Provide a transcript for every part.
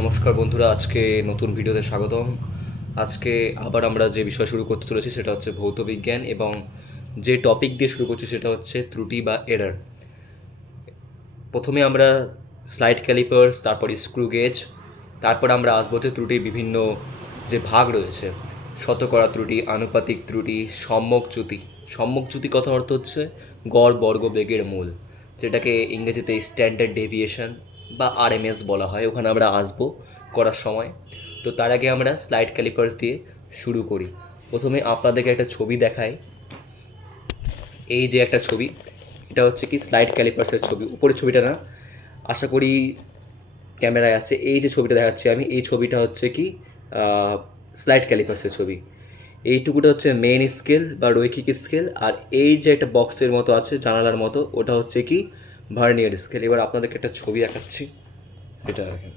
নমস্কার বন্ধুরা, আজকে নতুন ভিডিওতে স্বাগতম। আজকে আবার আমরা যে বিষয় শুরু করতে চলেছি সেটা হচ্ছে ভৌত বিজ্ঞান এবং যে টপিক দিয়ে শুরু করছি সেটা হচ্ছে ত্রুটি বা এরার প্রথমে আমরা স্লাইড ক্যালিপার্স তারপর স্ক্রু গেজ তারপর আমরা আসব যে ত্রুটির বিভিন্ন যে ভাগ রয়েছে, শতকরা ত্রুটি, আনুপাতিক ত্রুটি সম্যকচ্যুতি সম্যকচ্যুতি কথা অর্থ হচ্ছে গড় বর্গ বেগের মূল, যেটাকে ইংরেজিতে স্ট্যান্ডার্ড ডেভিয়েশন বা আরএমএস বলা হয়, ওখানে আমরা আসব করার সময়। তো তার আগে আমরা স্লাইড ক্যালিপার্স দিয়ে শুরু করি। প্রথমে আপনাদেরকে একটা ছবি দেখাই। এই যে একটা ছবি, এটা হচ্ছে কি স্লাইড ক্যালিপার্সের ছবি। উপরের ছবিটা না, আশা করি ক্যামেরায় আছে। এই যে ছবিটা দেখাচ্ছি আমি, এই ছবিটা হচ্ছে কি স্লাইড ক্যালিপার্সের ছবি। এইটুকুটা হচ্ছে মেন স্কেল বা রৈখিক স্কেল আর এই যে একটা বক্সের মতো আছে, জানালার মতো, ওটা হচ্ছে কি ভার্নিয়ার স্কেল এবার আপনাদেরকে একটা ছবি দেখাচ্ছি। সেটা দেখেন।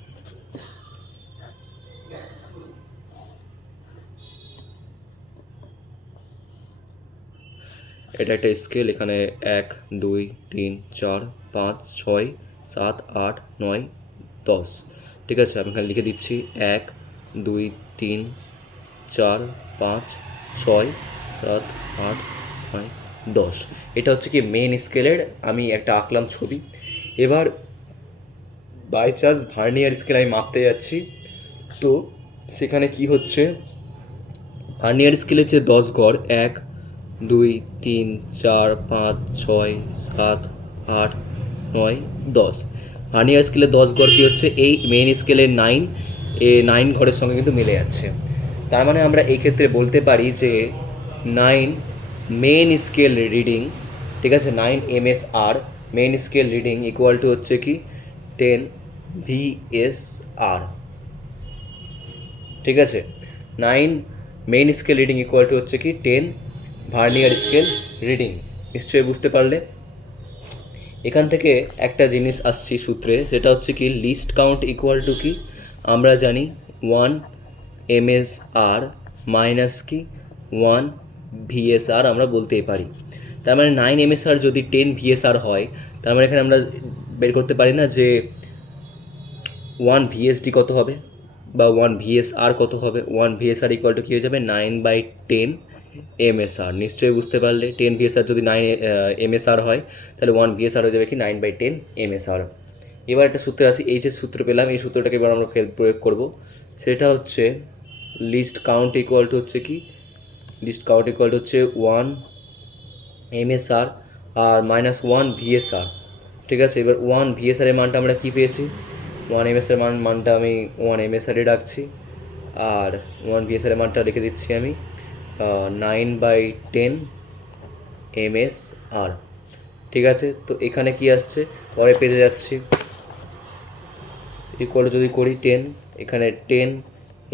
এটা একটা স্কেল, এখানে এক, দুই, তিন, চার, পাঁচ, ছয়, সাত, আট, নয়, দশ। ঠিক আছে, আমি এখানে লিখে দিচ্ছি এক, দুই, তিন, চার, পাঁচ, ছয়, সাত, আট, নয় দশ। এটা হচ্ছে কি মেন স্কেলের আমি একটা আঁকলাম ছবি। এবার বাই চান্স ভার্নিয়ার স্কেল আমি মাপতে যাচ্ছি। তো সেখানে কি হচ্ছে? ভার্নিয়ার স্কেলের যে দশ গড়, এক, দুই, তিন, চার, পাঁচ, ছয়, সাত, আট, নয়, দশ। ভার্নিয়ার স্কেলে দশ গড় কী হচ্ছে? এই মেন স্কেলের নাইন এ নাইন ঘরের সঙ্গে কিন্তু মিলে যাচ্ছে। তার মানে আমরা এই ক্ষেত্রে বলতে পারি যে নাইন মেন স্কেল রিডিং ঠিক আছে nine M S R main scale reading equal to হচ্ছে কি টেন ভি এস আর ঠিক আছে nine main scale reading equal to হচ্ছে কি টেন ভার্নিয়ার স্কেল রিডিং নিশ্চয়ই বুঝতে পারলে? এখান থেকে একটা জিনিস আসছি সূত্রে, সেটা হচ্ছে কি লিস্ট কাউন্ট ইকুয়াল টু কি, আমরা জানি one M S R minus কি ওয়ান ভিএসআর আমরা বলতেই পারি। তার মানে নাইন এমএসআর যদি টেন ভিএসআর হয়, তার মানে এখানে আমরা বের করতে পারি না যে ওয়ান ভিএসডি কত হবে বা ওয়ান ভিএসআর কত হবে। ওয়ান ভিএসআর ইকুয়াল টু কী হয়ে যাবে? নাইন বাই টেন এমএসআর নিশ্চয়ই বুঝতে পারলে টেন ভিএসআর যদি নাইন এমএসআর হয়, তাহলে ওয়ান ভিএসআর হয়ে যাবে কি? নাইন বাই টেন এমএসআর এবার একটা সূত্রে আসি, এই যে সূত্র পেলাম, এই সূত্রটাকে এবার আমরা প্রয়োগ করব। সেটা হচ্ছে লিস্ট কাউন্ট ইকুয়াল টু হচ্ছে কি? লিস্ট কাউন্ট ইকুয়াল হচ্ছে ওয়ান এমএসআর আর মাইনাস ওয়ান ভিএসআর ঠিক আছে, এবার ওয়ান ভিএসআর এর মানটা আমরা কী পেয়েছি? ওয়ান এমএসআর মান, মানটা আমি ওয়ান এমএসআরে রাখছি। আর ওয়ান ভিএসআর এর মানটা রেখে দিচ্ছি আমি nine by ten MS R ঠিক আছে, তো এখানে কি আসছে? পরে পেতে যাচ্ছি। ইকুয়াল যদি করি টেন এখানে টেন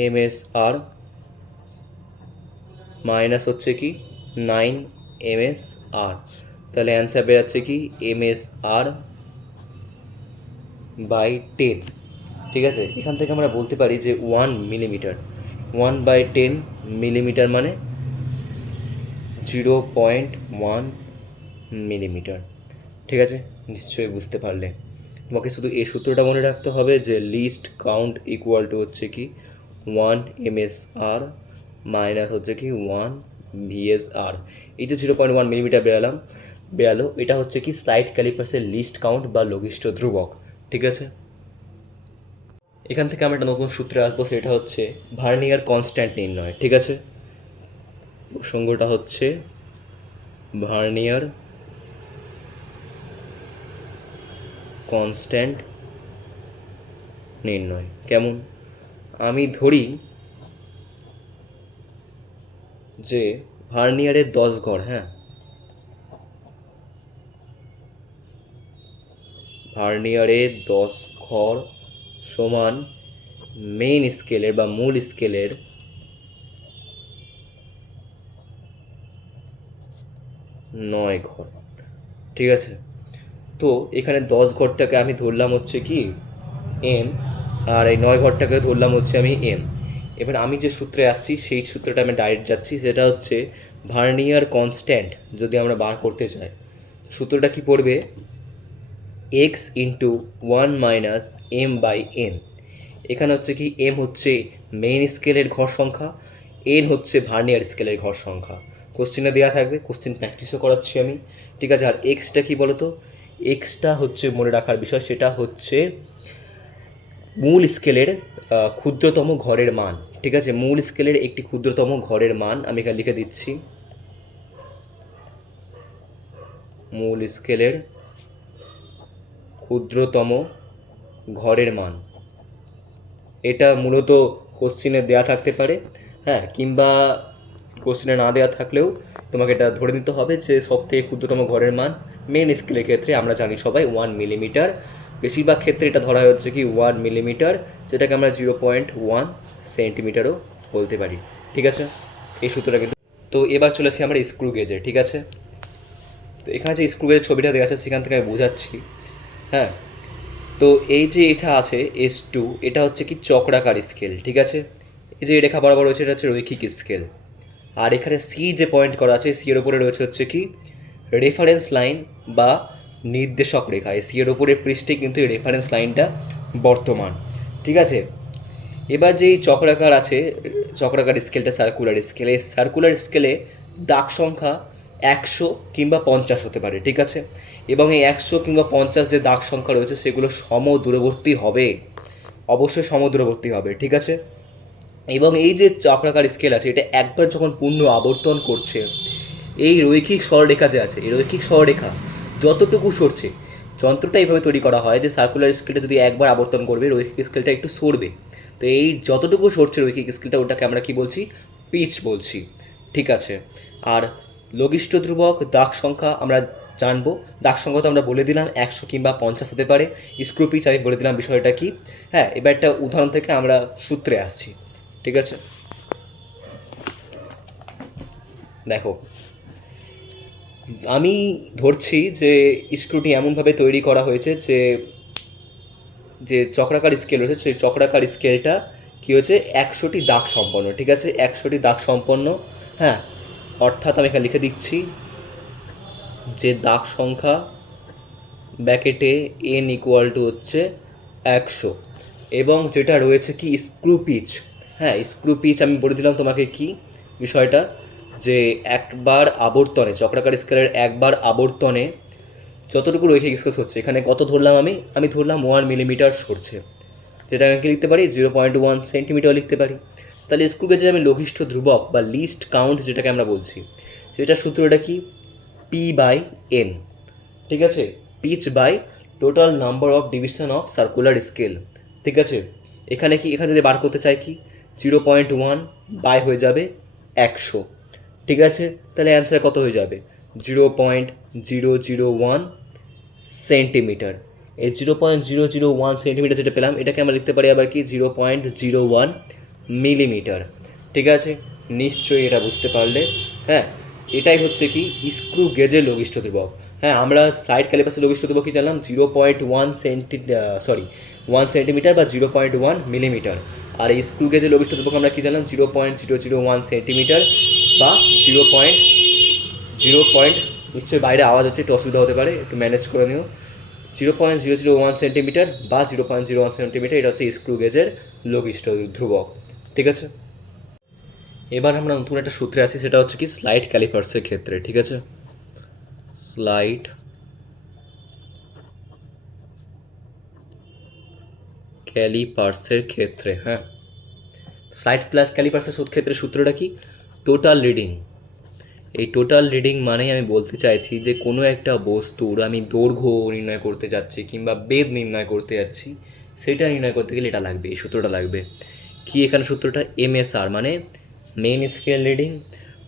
এমএস আর মাইনাস হচ্ছে কি? Nine MS R. তাহলে অ্যান্সার বেরাচ্ছে কি? MS R by ten. ঠিক আছে? এখান থেকে আমরা বলতে পারি যে one millimetre. One by ten millimetre মানে জিরো পয়েন্ট ওয়ান মিলিমিটার। ঠিক আছে? নিশ্চয়ই বুঝতে পারলে। তোমাকে শুধু এই সূত্রটা মনে রাখতে হবে যে লিস্ট কাউন্ট ইকুয়াল টু হচ্ছে কি? ওয়ান এমএস আর মাইনাস হচ্ছে কি ওয়ান ভিএস আর এই যে জিরো পয়েন্ট ওয়ান মিলিমিটার বেরালাম বেরালো এটা হচ্ছে কি স্লাইড ক্যালিপার্সের লিস্ট কাউন্ট বা লঘিষ্ঠ ধ্রুবক, ঠিক আছে? এখান থেকে আমরা একটা নতুন সূত্রে আসব, সেটা হচ্ছে ভার্নিয়ার কনস্ট্যান্ট নির্ণয়, ঠিক আছে? প্রসঙ্গটা হচ্ছে ভার্নিয়ার কনস্ট্যান্ট নির্ণয়, কেমন? আমি ধরি যে ভার্নিয়ারের দশ ঘর হ্যাঁ? ভার্নিয়ারের দশ ঘর সমান মেইন স্কেলের বা মূল স্কেলের নয় ঘর ঠিক আছে? তো এখানে দশ ঘরটাকে আমি ধরলাম হচ্ছে কি এম আর এই নয় ঘরটাকে ধরলাম হচ্ছে আমি এম এবার আমি যে সূত্রে আসছি, সেই সূত্রটা আমি ডাইরেক্ট যাচ্ছি, সেটা হচ্ছে ভার্নিয়ার কনস্ট্যান্ট যদি আমরা বার করতে চাই। সূত্রটা কি পড়বে? X into one minus M by N এখানে হচ্ছে কি এম হচ্ছে মেইন স্কেলের ঘর সংখ্যা এন হচ্ছে ভার্নিয়ার স্কেলের ঘর সংখ্যা। কোশ্চেনে দেওয়া থাকবে কোশ্চেন প্র্যাকটিসও করাচ্ছি আমি। ঠিক আছে, আর এক্সটা কি বলো তো এক্সটা হচ্ছে মনে রাখার বিষয়, সেটা হচ্ছে মূল স্কেলের ক্ষুদ্রতম ঘরের মান, ঠিক আছে? মূল স্কেলের একটি ক্ষুদ্রতম ঘরের মান আমি এখানে লিখে দিচ্ছি। মূল স্কেলের ক্ষুদ্রতম ঘরের মান। এটা মূলত কোশ্চিনে দেয়া থাকতে পারে হ্যাঁ কিংবা কোশ্চিনে না দেওয়া থাকলেও তোমাকে এটা ধরে নিতে হবে যে সব থেকে ক্ষুদ্রতম ঘরের মান মেন স্কেলের ক্ষেত্রে আমরা জানি সবাই ওয়ান মিলিমিটার বেশিরভাগ ক্ষেত্রে এটা ধরা হচ্ছে কি ওয়ান মিলিমিটার যেটাকে আমরা জিরো পয়েন্ট ওয়ান সেন্টিমিটারও বলতে পারি। ঠিক আছে? এই সূত্রটা কিন্তু তো এবার চলে আসি আমরা স্ক্রু গেজে ঠিক আছে? তো এখানে যে স্ক্রু গেজের ছবিটা দেওয়া আছে, সেখান থেকে আমি বোঝাচ্ছি। হ্যাঁ? তো এই যে এটা আছে এস টু এটা হচ্ছে কি চক্রাকার স্কেল ঠিক আছে? এই যে রেখা বরাবর রয়েছে, এটা হচ্ছে রৈখিক স্কেল আর এখানে সি যে পয়েন্ট করা আছে সি এর ওপরে রয়েছে হচ্ছে কি রেফারেন্স লাইন বা নির্দেশক রেখা এই সি এর ওপরের পৃষ্ঠে কিন্তু এই রেফারেন্স লাইনটা বর্তমান। ঠিক আছে? এবার যেই চক্রাকার আছে, চক্রাকার স্কেলটা সার্কুলার স্কেলে সার্কুলার স্কেলে দাগ সংখ্যা একশো কিংবা পঞ্চাশ হতে পারে, ঠিক আছে? এবং এই একশো কিংবা পঞ্চাশ যে দাগ সংখ্যা রয়েছে, সেগুলো সম দূরবর্তী হবে। অবশ্যই সম দূরবর্তী হবে, ঠিক আছে? এবং এই যে চক্রাকার স্কেল আছে, এটা একবার যখন পূর্ণ আবর্তন করছে, এই রৈখিক সরলরেখা যে আছে, এই রৈখিক সরলরেখা যতটুকু সরছে, যন্ত্রটা এইভাবে তৈরি করা হয় যে সার্কুলার স্কেলটা যদি একবার আবর্তন করবে, রৈখিক স্কেলটা একটু সরবে। তো এই যতটুকু সরছে রৈখিক স্কেলটা ওটাকে আমরা কি বলছি? পিচ বলছি। ঠিক আছে? আর লঘিষ্ঠ ধ্রুবক, দাগ সংখ্যা আমরা জানব। দাগ সংখ্যা তো আমরা বলে দিলাম, একশো কিংবা পঞ্চাশ হতে পারে। স্ক্রু পিচ আমি বলে দিলাম বিষয়টা কি? হ্যাঁ এবার একটা উদাহরণ থেকে আমরা সূত্রে আসছি। ঠিক আছে? দেখো আমি ধরছি যে স্ক্রুটি এমনভাবে তৈরি করা হয়েছে যে যে চক্রাকার স্কেল রয়েছে, সেই চক্রাকার স্কেলটা কী হয়েছে, একশোটি দাগ সম্পন্ন, ঠিক আছে? একশোটি দাগ সম্পন্ন হ্যাঁ? অর্থাৎ আমি এখানে লিখে দিচ্ছি, যে দাগ সংখ্যা ব্যাকেটে এন ইকুয়াল টু হচ্ছে একশো। এবং যেটা রয়েছে কি, স্ক্রু পিচ হ্যাঁ স্ক্রু পিচ আমি বলে দিলাম তোমাকে কি বিষয়টা। যে একবার আবর্তনে, চক্রাকার স্কেলের একবার আবর্তনে যতটুকু রৈখিক স্কেচ হচ্ছে, এখানে কত ধরলাম আমি? আমি ধরলাম ওয়ান মিলিমিটার সরছে। যেটা আমি কি লিখতে পারি? জিরো পয়েন্ট ওয়ান সেন্টিমিটার লিখতে পারি। তাহলে স্ক্রু গেজে আমি লঘিষ্ঠ ধ্রুবক বা লিস্ট কাউন্ট যেটাকে আমরা বলছি, সেটা সূত্রটা কি? পি বাই এন ঠিক আছে? Pitch by total number of division of circular scale ঠিক আছে? এখানে কি, এখানে যদি বার করতে চাই কি? জিরো পয়েন্ট ওয়ান বাই হয়ে যাবে একশো। ঠিক আছে? তাহলে অ্যান্সার কত হয়ে যাবে? Zero point zero zero one centimetre এই zero point zero zero one centimetre যেটা পেলাম, এটাকে আমরা লিখতে পারি আবার কি? Zero point zero one millimetre ঠিক আছে? নিশ্চয়ই এটা বুঝতে পারলে। হ্যাঁ এটাই হচ্ছে কি? স্ক্রু গেজের লঘিষ্ঠ ধ্রুবক। হ্যাঁ আমরা সাইড ক্যালিপাসের লঘিষ্ঠ ধ্রুবক কি জানলাম? Zero point one centi sorry one centimetre বা জিরো পয়েন্ট ওয়ান মিলিমিটার আর এই স্ক্রু গেজের লঘিষ্ঠ ধ্রুবক আমরা কি জানলাম? Zero point zero zero one centimetre বা জিরো পয়েন্ট জিরো পয়েন্ট, নিশ্চয়ই বাইরে আওয়াজ হচ্ছে, একটু অসুবিধা হতে পারে, একটু ম্যানেজ করে নিও। Zero point zero zero one centimetre বা zero point zero one centimetre, এটা হচ্ছে স্ক্রু গেজের লঘিষ্ঠ ধ্রুবক, ঠিক আছে? এবার আমরা নতুন একটা সূত্রে আসি, সেটা হচ্ছে কি স্লাইড ক্যালিপার্সের ক্ষেত্রে, ঠিক আছে? স্লাইড ক্যালিপার্সের ক্ষেত্রে হ্যাঁ। স্লাইড প্লাস ক্যালিপার্সের ক্ষেত্রে সূত্রটা কি? টোটাল রিডিং এই টোটাল রিডিং মানেই আমি বলতে চাইছি যে কোনো একটা বস্তুর আমি দৈর্ঘ্য নির্ণয় করতে যাচ্ছি কিংবা বেদ নির্ণয় করতে যাচ্ছি, সেটা নির্ণয় করতে গেলে এটা লাগবে, এই সূত্রটা লাগবে। কি এখানে সূত্রটা? এমএসআর মানে মেন স্কেল রিডিং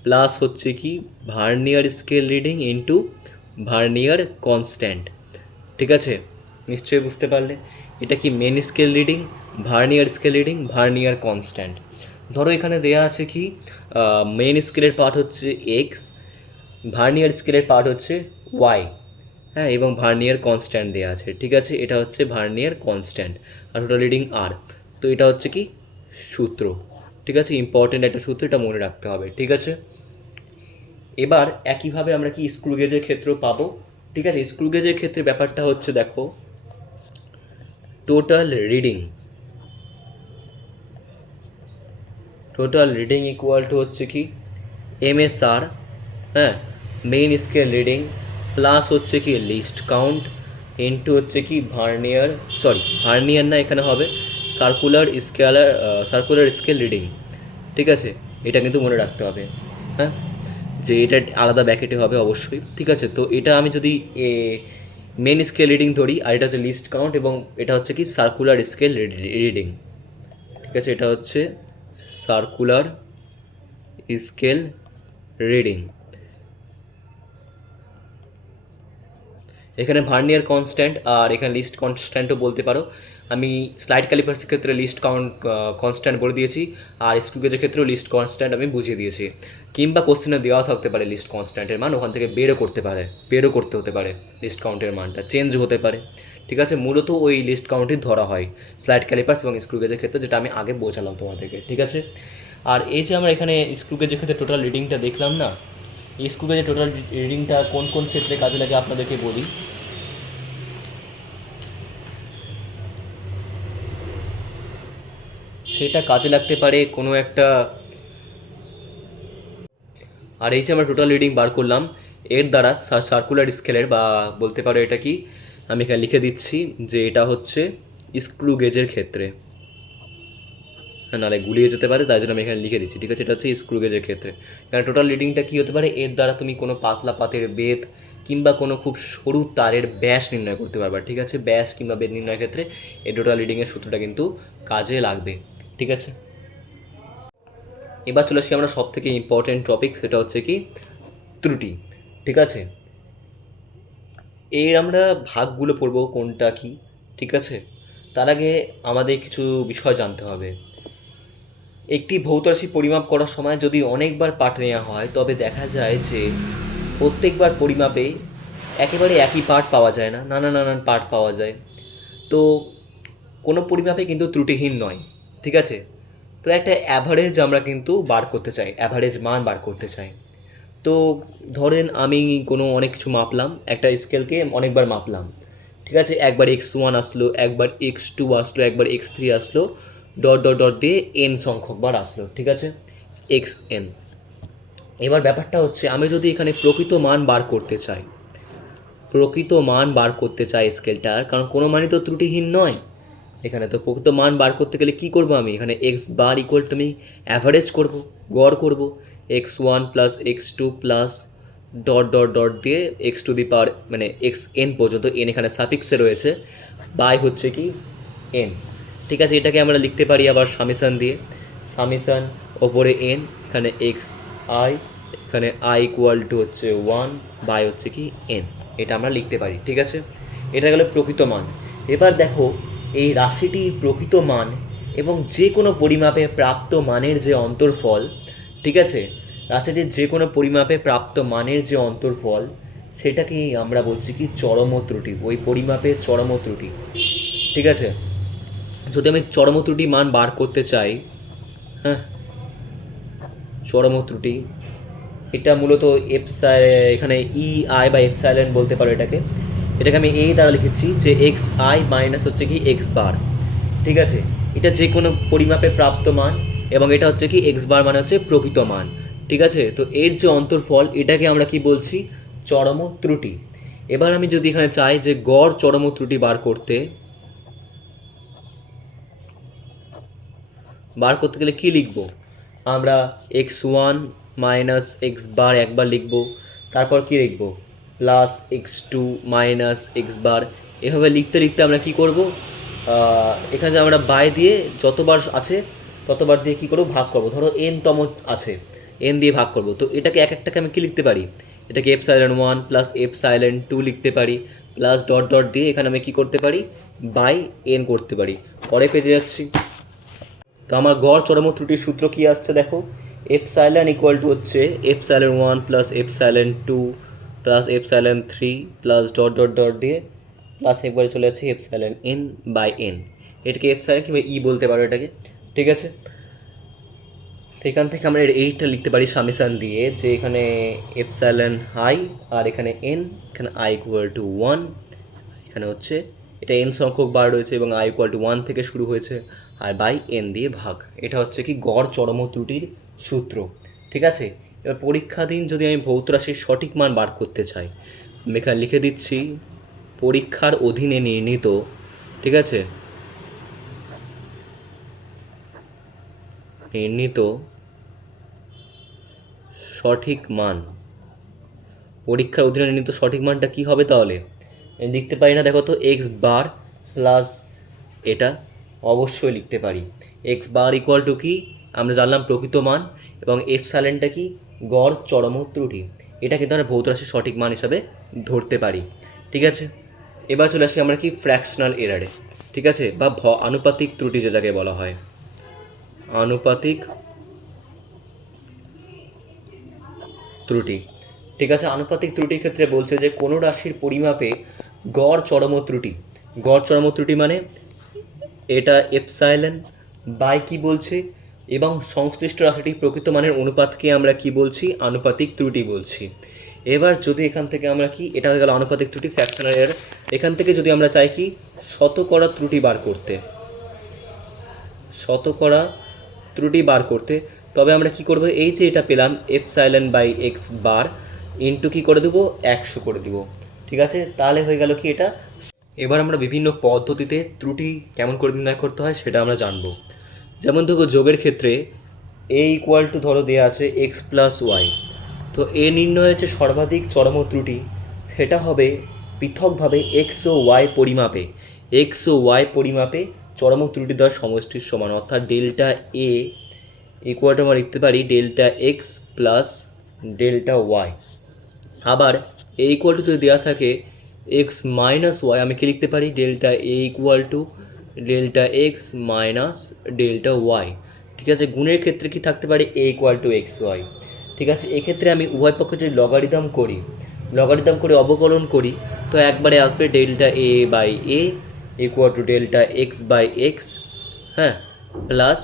প্লাস হচ্ছে কি vernier scale reading into vernier constant ঠিক আছে? নিশ্চয়ই বুঝতে পারলে? এটা কি main scale reading vernier scale reading vernier constant ধরো এখানে দেয়া আছে কি মেন স্কেলের পার্ট হচ্ছে এক্স ভার্নিয়ার স্কেলের পার্ট হচ্ছে ওয়াই হ্যাঁ এবং ভার্নিয়ার কনস্ট্যান্ট দেওয়া আছে, ঠিক আছে? এটা হচ্ছে ভার্নিয়ার কনস্ট্যান্ট আর টোটাল রিডিং আর তো এটা হচ্ছে কি, সূত্র, ঠিক আছে? ইম্পর্টেন্ট একটা সূত্র, এটা মনে রাখতে হবে, ঠিক আছে? এবার একইভাবে আমরা কি স্ক্রু গেজের ক্ষেত্রেও পাবো, ঠিক আছে? স্ক্রু গেজের ক্ষেত্রে ব্যাপারটা হচ্ছে দেখো total reading total reading equal to হচ্ছে কি? এমএসআর হ্যাঁ? মেইন স্কেল রিডিং প্লাস হচ্ছে কি লিস্ট কাউন্ট ইন্টু হচ্ছে কি ভার্নিয়ার সরি ভার্নিয়ার না এখানে হবে সার্কুলার স্কেলার সার্কুলার স্কেল রিডিং ঠিক আছে? এটা কিন্তু মনে রাখতে হবে হ্যাঁ? যে এটা আলাদা ব্যাকেটে হবে অবশ্যই, ঠিক আছে? তো এটা আমি যদি মেন স্কেল রিডিং ধরি, আর এটা হচ্ছে লিস্ট কাউন্ট এবং এটা হচ্ছে কি সার্কুলার স্কেল রিডিং ঠিক আছে? এটা হচ্ছে সার্কুলার স্কেল রিডিং এখানে ভার্নিয়ার কনস্ট্যান্ট আর এখানে লিস্ট কনস্ট্যান্টও বলতে পারো। আমি স্লাইড ক্যালিপার্সের ক্ষেত্রে লিস্ট কাউন্ট কনস্ট্যান্ট বলে দিয়েছি, আর স্ক্রুগেজের ক্ষেত্রেও লিস্ট কনস্ট্যান্ট আমি বুঝিয়ে দিয়েছি। কিংবা কোশ্চেনে দেওয়া থাকতে পারে লিস্ট কনস্ট্যান্টের মান, ওখান থেকে বেরও করতে পারে, বেরও করতে হতে পারে লিস্ট কাউন্টের মানটা চেঞ্জ হতে পারে। ঠিক আছে? মূলত ওই লিস্ট কাউন্টই ধরা হয় স্লাইড ক্যালিপার্স এবং স্ক্রুগেজের ক্ষেত্রে, যেটা আমি আগে বোঝালাম তোমাদেরকে, ঠিক আছে? আর এই যে আমরা এখানে স্ক্রুগেজের ক্ষেত্রে টোটাল রিডিংটা দেখলাম না, এই স্ক্রুগেজের টোটাল রিডিংটা কোন কোন ক্ষেত্রে কাজে লাগে আপনাদেরকে বলি? সেটা কাজে লাগতে পারে কোনো একটা আর এই যে আমরা টোটাল রিডিং বার করলাম, এর দ্বারা সার্কুলার স্কেলের বা বলতে পারো এটা কি? আমি এখানে লিখে দিচ্ছি যে এটা হচ্ছে স্ক্রু গেজের ক্ষেত্রে। হ্যাঁ নাহলে গুলিয়ে যেতে পারে, তাই জন্য আমি এখানে লিখে দিচ্ছি, ঠিক আছে? এটা হচ্ছে স্ক্রু গেজের ক্ষেত্রে। কারণ টোটাল রিডিংটা কী হতে পারে? এর দ্বারা তুমি কোনো পাতলা পাতের বেদ কিংবা কোনো খুব সরু তারের ব্যাস নির্ণয় করতে পারবা, ঠিক আছে? ব্যাস কিংবা বেদ নির্ণয়ের ক্ষেত্রে এই টোটাল রিডিংয়ের সূত্রটা কিন্তু কাজে লাগবে, ঠিক আছে? এবার চলে আসি আমরা সব থেকে ইম্পর্টেন্ট টপিক সেটা হচ্ছে কি? ত্রুটি, ঠিক আছে? এর আমরা ভাগগুলো পড়ব কোনটা কি, ঠিক আছে? তার আগে আমাদের কিছু বিষয় জানতে হবে। একটি ভৌত রাশি পরিমাপ করার সময় যদি অনেকবার পাঠ নেওয়া হয়, তবে দেখা যায় যে প্রত্যেকবার পরিমাপে একেবারে একই পার্ট পাওয়া যায় না, নানা নানান পার্ট পাওয়া যায়। তো কোনো পরিমাপে কিন্তু ত্রুটিহীন নয়, ঠিক আছে? তো একটা অ্যাভারেজ আমরা কিন্তু বার করতে চাই অ্যাভারেজ মান বার করতে চাই। তো ধরেন আমি কোনো অনেক কিছু মাপলাম, একটা স্কেলকে অনেকবার মাপলাম। ঠিক আছে, একবার এক্স ওয়ান আসলো, একবার এক্স টু আসলো, একবার এক্স থ্রি আসলো ডট ডট ডট দিয়ে এন সংখ্যকবার আসলো, ঠিক আছে? এক্স এন এবার ব্যাপারটা হচ্ছে, আমি যদি এখানে প্রকৃত মান বার করতে চাই, প্রকৃত মান বার করতে চাই স্কেলটার কারণ কোনো মানই তো ত্রুটিহীন নয়। এখানে তো প্রকৃত মান বার করতে গেলে কী করব আমি? এখানে এক্স বার ইকুয়াল টু আমি অ্যাভারেজ করব, গড় করব। X one plus X two plus dot dot dot দিয়ে এক্স টু দি পাওয়ার মানে এক্স এন পর্যন্ত এন এখানে সাফিক্সে রয়েছে। বাই হচ্ছে কি এন ঠিক আছে, এটাকে আমরা লিখতে পারি আবার সামিশান দিয়ে। সামিশান ওপরে এন এখানে এক্স আই এখানে আই ইকুয়াল টু হচ্ছে ওয়ান বাই হচ্ছে কি এন এটা আমরা লিখতে পারি, ঠিক আছে? এটা গেল প্রকৃত মান। এবার দেখো এই রাশিটির প্রকৃত মান এবং যে কোনো পরিমাপে প্রাপ্ত মানের যে অন্তর্ফল, ঠিক আছে? রাশিটির যে কোনো পরিমাপে প্রাপ্ত মানের যে অন্তর্ফল, সেটাকেই আমরা বলছি কি চরম ত্রুটি ওই পরিমাপের চরম ত্রুটি ঠিক আছে? যদি আমি চরম ত্রুটি মান বার করতে চাই হ্যাঁ চরম ত্রুটি এটা মূলত এফসাই এখানে ই আই বা এফসাইলেন্ট বলতে পারো এটাকে। এটাকে আমি এই দ্বারা লিখেছি যে এক্স আই মাইনাস হচ্ছে কি এক্স বার ঠিক আছে? এটা যে কোনো পরিমাপে প্রাপ্ত মান এবং এটা হচ্ছে কি এক্স বার মানে হচ্ছে প্রকৃত মান। ঠিক আছে? তো এর যে অন্তর্ফল, এটাকে আমরা কি বলছি? চরম ত্রুটি। এবার আমি যদি এখানে চাই যে গড় চরম ত্রুটি বার করতে বার করতে গেলে কি লিখব? আমরা X one minus X bar একবার লিখব। তারপর কি লিখব? Plus X two minus X bar এভাবে লিখতে লিখতে আমরা কি করব? এখানে আমরা বাই দিয়ে যতবার আছে, ততবার দিয়ে কি করব? ভাগ করব। ধরো এন তম আছে এন দিয়ে ভাগ করব। তো এটাকে এক একটাকে আমি কি লিখতে পারি? এটাকে epsilon one plus epsilon two লিখতে পারি প্লাস ডট ডট দিয়ে এখানে আমি কি করতে পারি? বাই এন করতে পারি। পরে পেজে যাচ্ছি। তো আমার গড় চরম ত্রুটির সূত্র কি আসছে দেখো? এফ সাইলেন ইকুয়াল টু হচ্ছে epsilon one plus epsilon two plus epsilon three plus dot dot dot দিয়ে প্লাস একবারে চলে যাচ্ছে epsilon N by N এটাকে এফ সাইলেন কিংবা ই বলতে পারো এটাকে। ঠিক আছে? তো এখান থেকে আমরা এর এইটা লিখতে পারি সামিশান দিয়ে যে এখানে এফ সাইলেন আই আর এখানে এন এখানে আই ইকুয়াল টু ওয়ান এখানে হচ্ছে এটা এন সংখ্যক বার রয়েছে এবং আই ইকুয়াল টু ওয়ান থেকে শুরু হয়েছে আর বাই এন দিয়ে ভাগ। এটা হচ্ছে কি গড় চরম ত্রুটির সূত্র। ঠিক আছে? এবার পরীক্ষা দিন যদি আমি ভৌত রাশির সঠিক মান বার করতে চাই। এখানে লিখে দিচ্ছি, পরীক্ষার অধীনে নির্ণীত, ঠিক আছে? নির্ণীত সঠিক মান। পরীক্ষার অধীনে নির্ণীত সঠিক মানটা কি হবে তাহলে? লিখতে পারি না, দেখো তো এক্স বার প্লাস এটা। অবশ্যই লিখতে পারি। এক্স বার ইকুয়াল টু কি? আমরা জানলাম প্রকৃত মান, এবং এফ সাইলেন্টটা কি? গড় চরম ত্রুটি। এটা কিন্তু আমরা ভৌত রাশির সঠিক মান হিসাবে ধরতে পারি। ঠিক আছে? এবার চলে আসি আমরা কি ফ্র্যাকশনাল এরারে ঠিক আছে? বা ভ আনুপাতিক ত্রুটি যেটাকে বলা হয়। আনুপাতিক ত্রুটি। ঠিক আছে? আনুপাতিক ত্রুটির ক্ষেত্রে বলছে যে কোনো রাশির পরিমাপে গড় চরম ত্রুটি। গড় চরম ত্রুটি মানে এটা এপসাইলেন বাই কি বলছে? এবং সংশ্লিষ্ট রাশিটির প্রকৃত মানের অনুপাতকে আমরা কি বলছি? আনুপাতিক ত্রুটি বলছি। এবার যদি এখান থেকে আমরা কি? এটা হয়ে গেল আনুপাতিক ত্রুটি ফ্র্যাকশনাল এর এখান থেকে যদি আমরা চাই কি? শতকরা ত্রুটি বার করতে। শতকরা ত্রুটি বার করতে। তবে আমরা কি করব? এই যে এটা পেলাম epsilon by X bar into কী করে দেবো? একশো করে দেবো। ঠিক আছে? তাহলে হয়ে গেল কি এটা? এবার আমরা বিভিন্ন পদ্ধতিতে ত্রুটি কেমন করে নির্ণয় করতে হয় সেটা আমরা জানব। যেমন দেখো যোগের ক্ষেত্রে এ ইকুয়াল টু ধরো দেওয়া আছে এক্স প্লাস ওয়াই তো এ নির্ণয়ের যে সর্বাধিক চরম ত্রুটি, সেটা হবে পৃথকভাবে এক্স ও ওয়াই পরিমাপে এক্স ও ওয়াই পরিমাপে চরম ত্রুটি দেওয়ার সমষ্টির সমান, অর্থাৎ ডেল্টা এ ইকুয়াল আমরা লিখতে পারি delta X plus delta Y আবার এ ইকুয়াল টু যদি দেওয়া থাকে এক্স মাইনাস ওয়াই আমি কি লিখতে পারি? Delta A equal to delta X minus delta Y ঠিক আছে, গুণের ক্ষেত্রে কি থাকতে পারে? A equal to X Y ঠিক আছে, এক্ষেত্রে আমি উভয় পক্ষে যদি লগারিদম করি লগারিদম করে অবকলন করি, তো একবারে আসবে delta A by A equal to delta X by X হ্যাঁ plus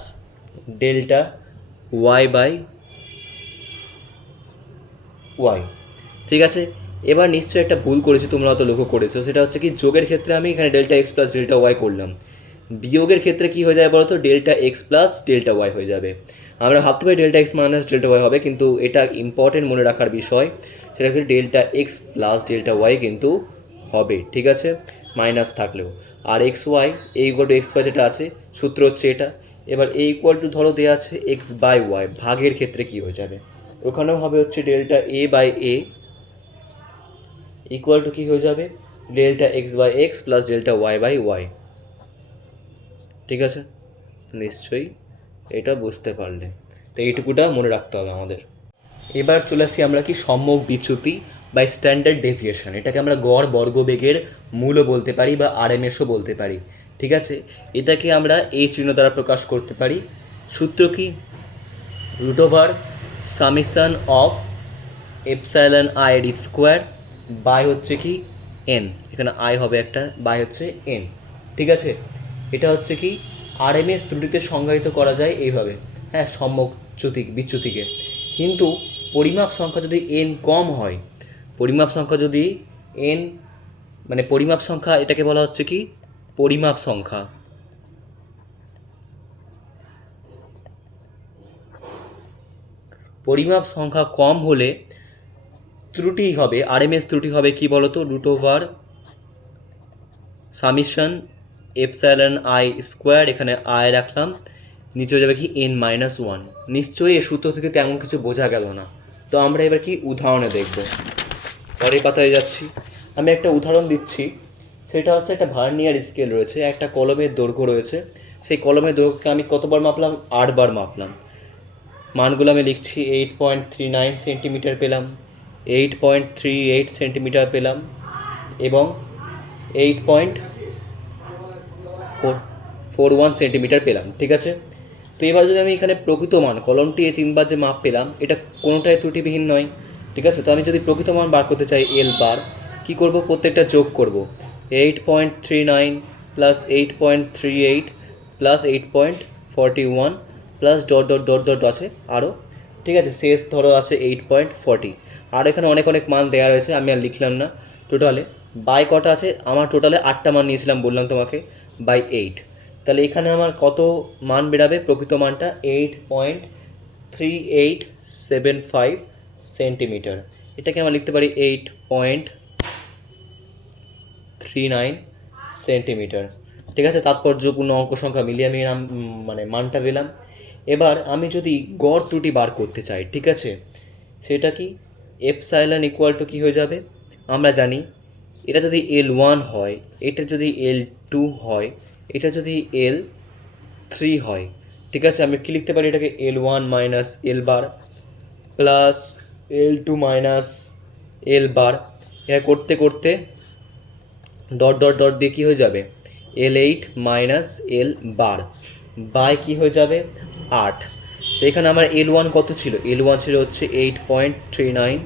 delta Y by Y ঠিক আছে, এবার নিশ্চয়ই একটা ভুল করেছি, তোমরা হয়তো লক্ষ্য করেছ। সেটা হচ্ছে কি, যোগের ক্ষেত্রে আমি এখানে delta X plus delta Y করলাম। বিয়োগের ক্ষেত্রে কি হয়ে যাবে বলো তো delta X plus delta Y হয়ে যাবে। আমরা ভাবতে পারি delta X minus delta Y হবে, কিন্তু এটা ইম্পর্টেন্ট মনে রাখার বিষয়। সেটা কিন্তু delta X plus delta Y কিন্তু হবে, ঠিক আছে? মাইনাস থাকলেও। আর এক্স ওয়াই এই ইকুয়াল টু এক্স ওয়াই যেটা আছে, সূত্র হচ্ছে এটা। এবার এই ইকুয়াল টু ধরো দেওয়া আছে এক্স বাই ওয়াই, ভাগের ক্ষেত্রে কি হয়ে যাবে? ওখানেও হবে হচ্ছে delta A by A equal to কী হয়ে যাবে? Delta X by X plus delta Y by Y. ঠিক আছে? নিশ্চয়ই এটা বুঝতে পারলে। তো এইটুকুটা মনে রাখতে হবে আমাদের। এবার চলে আসি আমরা কি সম্যক বিচ্যুতি বা স্ট্যান্ডার্ড ডেভিয়েশন এটাকে আমরা গড় বর্গবেগের মূলও বলতে পারি বা আরএমএসও বলতে পারি। ঠিক আছে? এটাকে আমরা এই চিহ্ন দ্বারা প্রকাশ করতে পারি। সূত্র কি? Root over summation of epsilon I এর স্কোয়ার বাই হচ্ছে কি? এন এখানে আই হবে একটা বাই হচ্ছে এন ঠিক আছে? এটা হচ্ছে কি আর আরএমএস ত্রুটিতে সংজ্ঞায়িত করা যায় এইভাবে। হ্যাঁ সম্যক চ্যুতি বিচ্যুতিকে। কিন্তু পরিমাপ সংখ্যা যদি এন কম হয়, পরিমাপ সংখ্যা যদি এন মানে পরিমাপ সংখ্যা এটাকে বলা হচ্ছে কি, পরিমাপ সংখ্যা। পরিমাপ সংখ্যা কম হলে ত্রুটি হবে আর আরএমএস ত্রুটি হবে কি বলতো? Root over summation epsilon I square, এখানে আই রাখলাম, নিচে হয়ে যাবে কি এন মাইনাস ওয়ান। নিশ্চয়ই এ সূত্র থেকে তেমন কিছু বোঝা গেল না। তো আমরা এবার কি উদাহরণে দেখব। পরের পাতায় যাচ্ছি। আমি একটা উদাহরণ দিচ্ছি। সেটা হচ্ছে একটা ভার্নিয়ার স্কেল রয়েছে, একটা কলমের দৈর্ঘ্য রয়েছে। সেই কলমের দৈর্ঘ্যকে আমি কতবার মাপলাম? আটবার মাপলাম। মানগুলো আমি লিখছি eight point three nine centimetre পেলাম eight point three eight centimetre পেলাম এবং eight point four four one centimetre পেলাম, ঠিক আছে? তো এবার যদি আমি এখানে প্রকৃত মান কলমটি এই তিনবার যে মাপ পেলাম, এটা কোনোটাই ত্রুটিবিহীন নয়, ঠিক আছে? তো আমি যদি প্রকৃত মান বার করতে চাই এল বার, কী করব? প্রত্যেকটা যোগ করব। Eight point three nine plus eight point three eight plus eight point forty one plus dot dot dot dot আছে আরও ঠিক আছে? শেষ ধরো আছে এইট পয়েন্ট ফর্টি আর এখানে অনেক অনেক মান দেওয়া রয়েছে, আমি আর লিখলাম না টোটালে বাই কটা আছে? আমার টোটালে আটটা মান নিয়েছিলাম, বললাম তোমাকে। বাই এইট তাহলে এখানে আমার কত মান বেরাবে? প্রকৃত মানটা eight point three eight seven five centimetre এটাকে আমরা লিখতে পারি eight point three nine centimetre ঠিক আছে? তাৎপর্যপূর্ণ অঙ্ক সংখ্যা মিলিয়ে আমি নাম মানে মানটা পেলাম। এবার আমি যদি গড় ত্রুটি বার করতে চাই, ঠিক আছে? সেটা কি? এফ সাইলান ইকুয়াল টু কী হয়ে যাবে? আমরা জানি এটা যদি এল ওয়ান হয়, এটা যদি এল টু হয়, এটা যদি এল থ্রি হয়, ঠিক আছে? আমি কি লিখতে পারি এটাকে? L one minus L bar plus L two minus L bar এটা করতে করতে ডট ডট ডট দিয়ে কী হয়ে যাবে? L eight minus L bar by কী হয়ে যাবে? আট। তো এখানে আমার এল ওয়ান কত ছিল? এল ওয়ান ছিল হচ্ছে eight point three nine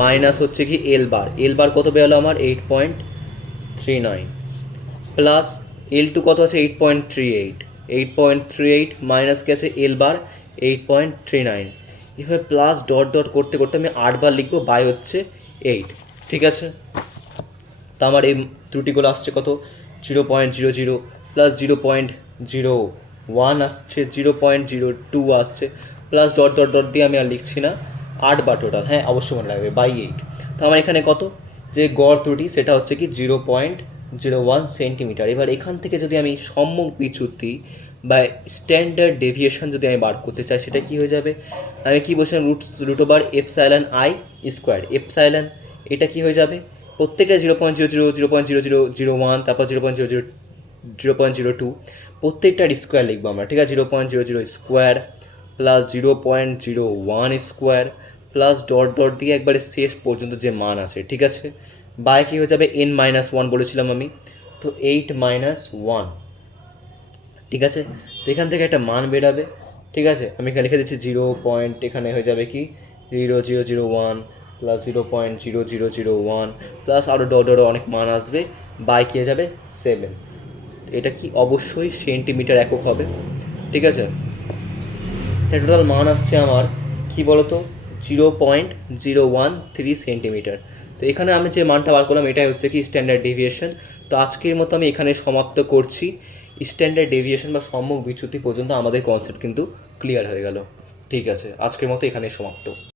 minus হচ্ছে কি এল বার এল বার কত বেরোলো আমার? Eight point three nine plus L two কত আছে? Eight point three eight eight point three eight minus কি আছে? L bar eight point three nine এভাবে প্লাস ডট ডট করতে করতে আমি আটবার লিখব বাই হচ্ছে এইট ঠিক আছে? তা আমার এই ত্রুটিগুলো আসছে কত? Zero point zero zero plus zero point zero one আসছে জিরো পয়েন্ট জিরো টু আসছে। প্লাস ডট ডট ডট দিয়ে আমি আর লিখছি না। আট বা টোটাল হ্যাঁ অবশ্যই মনে রাখবে বাই এইট তো আমার এখানে কত? যে গড় ত্রুটি, সেটা হচ্ছে কি zero point zero one centimetre এবার এখান থেকে যদি আমি সম্মুখ বিচ্যুতি বা স্ট্যান্ডার্ড ডেভিয়েশন যদি আমি বার করতে চাই, সেটা কি হয়ে যাবে? আমি কি বলছিলাম? Root root over epsilon i square epsilon এটা কি হয়ে যাবে? প্রত্যেকটা zero point zero zero zero point zero zero zero one তারপর zero point zero zero zero point zero two প্রত্যেকটার স্কোয়ার লিখব আমরা, ঠিক আছে? Zero point zero zero square plus zero point zero one square plus dot dot দিয়ে একবারে শেষ পর্যন্ত যে মান আছে, ঠিক আছে? বাই কী হয়ে যাবে? এন মাইনাস ওয়ান বলেছিলাম আমি। তো এইট মাইনাস ওয়ান ঠিক আছে? তো এখান থেকে একটা মান বেরাবে, ঠিক আছে? আমি এখানে লিখে দিচ্ছি জিরো পয়েন্ট এখানে হয়ে যাবে কি? Zero zero zero one plus zero point zero zero zero one plus আরও ডট ডট অনেক মান আসবে। বাই কী হয়ে যাবে? সেভেন এটা কি? অবশ্যই সেন্টিমিটার একক হবে, ঠিক আছে? টোটাল মান আসছে আমার, কি বলতো? Zero point zero one three centimetre. তো এখানে আমি যে মানটা বার করলাম, এটাই হচ্ছে কি স্ট্যান্ডার্ড ডেভিয়েশন তো আজকের মতো আমি এখানে সমাপ্ত করছি। স্ট্যান্ডার্ড ডেভিয়েশন বা সম্যক বিচ্যুতি পর্যন্ত আমাদের কনসেপ্ট কিন্তু ক্লিয়ার হয়ে গেল। ঠিক আছে, আজকের মতো এখানে সমাপ্ত।